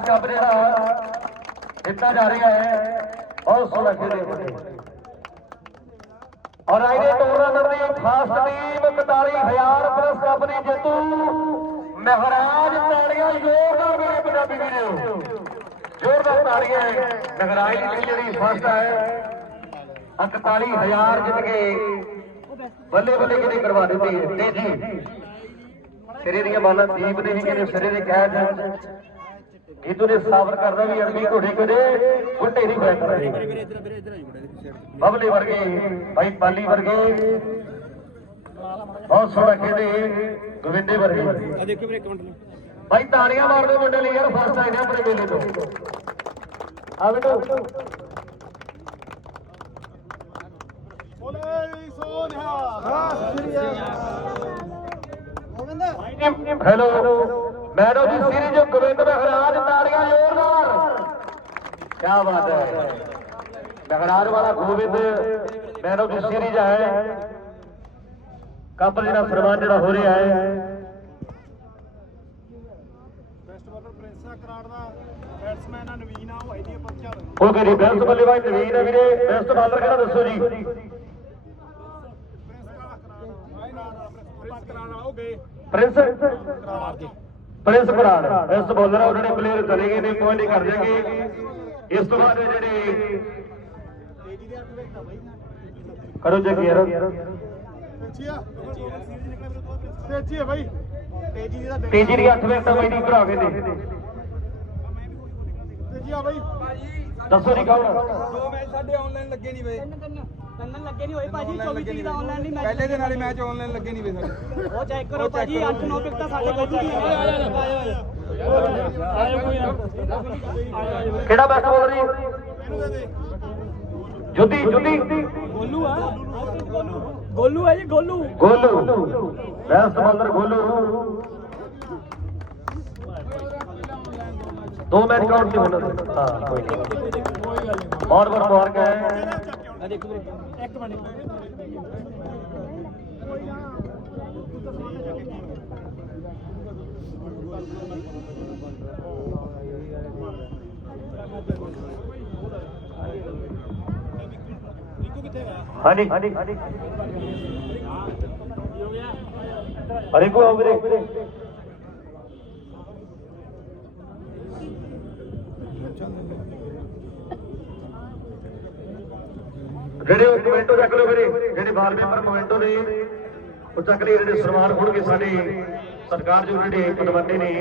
Press cup ਜਿਹੜਾ ਦਿੱਤਾ ਜਾ ਰਿਹਾ ਹੈ। ਬਹੁਤ ਸੋਹਣਾ ਖੇਡੇ ਔਰ ਅੱਜ ਟੂਰਨਾਮੈਂਟ ਦੀ ਫਾਸਟ ਟੀਮ 41000 ਪ੍ਰੈਸ ਕੱਪ ਦੀ ਜੇਤੂ। ਮਹਾਰਾਜ ਤਾੜੀਆਂ ਜ਼ੋਰਦਾਰ ਮੇਰੇ ਪੰਜਾਬੀ ਵੀਰੋ। ਜ਼ੋਰਦਾਰ ਤਾੜੀਆਂ। ਮਹਾਰਾਜ ਦੀ ਜਿਹੜੀ ਫਸਟ ਹੈ 41000 ਜਿੱਤ ਕੇ ਬੱਲੇ ਬੱਲੇ ਕਿਤੇ ਕਰਵਾ ਦਿੱਤੀ ਹੈ। ਤੇ ਸਿਰੇ ਦੀਆਂ ਬਾਲਾਂ ਦੀਪ ਦੇ ਵੀ ਕਿਤੇ ਸਿਰੇ ਦੇ ਕੈਚ ਗੀਤੂ ਨੇ ਸਾਬਰ ਕਰਦਾ ਵੀ ਅਰਮੀ ਘੋੜੇ ਕਦੇ ਗੁੱਟੇ ਨਹੀਂ ਬੈਠ ਰਹੇ। ਬਬਲੇ ਵਰਗੇ ਭਾਈ ਪਾਲੀ ਵਰਗੇ ਬਹੁਤ ਸੋਹਣਾ ਖੇਡੇ ਗੋਵਿੰਦੇ ਵਰਗੇ। ਆ ਦੇਖੋ ਵੀਰੇ ਇੱਕ ਮਿੰਟ ਨੂੰ। ਭਾਈ ਤਾੜੀਆਂ ਮਾਰਦੇ ਮੁੰਡੇ ਲਈ ਯਾਰ ਫਸਟ ਆਏ ਨੇ ਆਪਣੇ ਮੇਲੇ ਤੋਂ। ਆ ਬੇਟੋ। Hello madam ji series Gobind Maharaj ਤਾੜੀਆਂ ਜ਼ੋਰਦਾਰ ਕੀ ਬਾਤ ਹੈ। ਮਹਾਰਾਜ ਵਾਲਾ ਗੋਬਿੰਦ ਮੈਡਮ ਜੀ ਸੀਰੀਜ਼ ਹੈ। ਕੱਪ ਜਿਹੜਾ ਸਨਮਾਨ ਜਿਹੜਾ ਹੋ ਰਿਹਾ ਹੈ। ਬੈਸਟ ਬਾਲਰ ਪ੍ਰਿੰਸਾ ਕਰਾੜ ਦਾ ਬੈਟਸਮੈਨ ਆ ਨਵੀਨ ਆ ਉਹ ਆਈ ਦੀ ਪਰਚਾ ਉਹ ਕਿਹੜੀ ਬੈਸਟ ਬੱਲੇਬਾਜ਼ ਨਵੀਨ ਹੈ ਵੀਰੇ। ਬੈਸਟ ਬਾਲਰ ਕਿਹੜਾ ਦੱਸੋ ਜੀ? ਪ੍ਰਿੰਸ ਕਰਾੜ ਆ। ਉਹ ਗਏ। ਪ੍ਰਿੰਸ? ਕਰਾੜ ਦੇ ਪ੍ਰਿੰਸ ਬਰਾੜ ਬੈਸਟ ਬਾਲਰ ਉਹਨਾਂ ਨੇ ਪਲੇਅਰ ਚਲੇ ਗਏ ਨੇ ਪੁਆਇੰਟ ਕਰ ਜਾਣਗੇ। ਇਸ ਤੋਂ ਬਾਅਦ ਜਿਹੜੇ ਦੇ ਬਾਈ ਕਰੋ ਜੀ ਯਾਰ। ਤੇਜੀ ਆ ਬਾਈ ਤੇਜੀ ਦਾ ਤੀਜੀ ਦੀ 8 ਵਿਕਟਾਂ ਬਾਈ ਦੀ ਭਰਾ ਕੇ ਦੇ ਤੇਜੀ ਆ ਬਾਈ। ਦੱਸੋ ਜੀ ਕੌਣ ਦੋ ਮੈਚ ਸਾਡੇ ਆਨਲਾਈਨ ਲੱਗੇ ਨਹੀਂ ਵੇ ਕੰਨਨ ਲੱਗੇ ਨਹੀਂ ਹੋਏ ਭਾਜੀ 24 ਤਰੀਕ ਦਾ ਆਨਲਾਈਨ ਨਹੀਂ ਮੈਚ ਪਹਿਲੇ ਦਿਨ ਵਾਲੇ ਮੈਚ ਆਨਲਾਈਨ ਲੱਗੇ ਨਹੀਂ ਵੇ ਸਾਡੇ। ਉਹ ਚੈੱਕ ਕਰੋ ਭਾਜੀ 8 9 ਵਿਕਟਾਂ ਸਾਡੇ ਕੋਲ ਦੀਆਂ ਨੇ ਆਜੋ ਕੋਈ ਨਾ ਕਿਹੜਾ ਬੈਸਟ ਬਾਲਰ ਜੀ? ਜੁੱਦੀ ਜੁੱਦੀ ਗੋਲੂ ਆ। ਗੋਲੂ ਹੈ ਜੀ Golu. Golu. Best bowler Golu. ਦੋ ਮੈਚ ਕਾਊਂਟ ਨਹੀਂ ਹੋਣਾ। ਹਾਂ ਕੋਈ ਨਹੀਂ। ਬਹੁਤ ਬਹੁਤ ਮੁਬਾਰਕ ਹੈ ਆ ਦੇਖੋ ਵੀਰੇ ਇੱਕ ਮਿੰਟ। ਹਾਂਜੀ। ਹਾਂਜੀ ਅਰੇ ਕੋ ਆਓ ਵੀਰੇ। ਜਿਹੜੇ ਉਹ ਕਮੈਂਟੋ ਚੱਕ ਲਓ ਵੀਰੇ, ਜਿਹੜੇ ਬਾਲ ਮੈਂਬਰ ਕਮੈਂਟੋ ਨੇ, ਉਹ ਚੱਕ ਲਈ ਜਿਹੜੇ ਸਨਮਾਨ ਹੋਣਗੇ ਸਾਡੇ ਸਰਕਾਰ ਜੋ ਜਿਹੜੇ ਪਤਵੰਡੇ ਨੇ।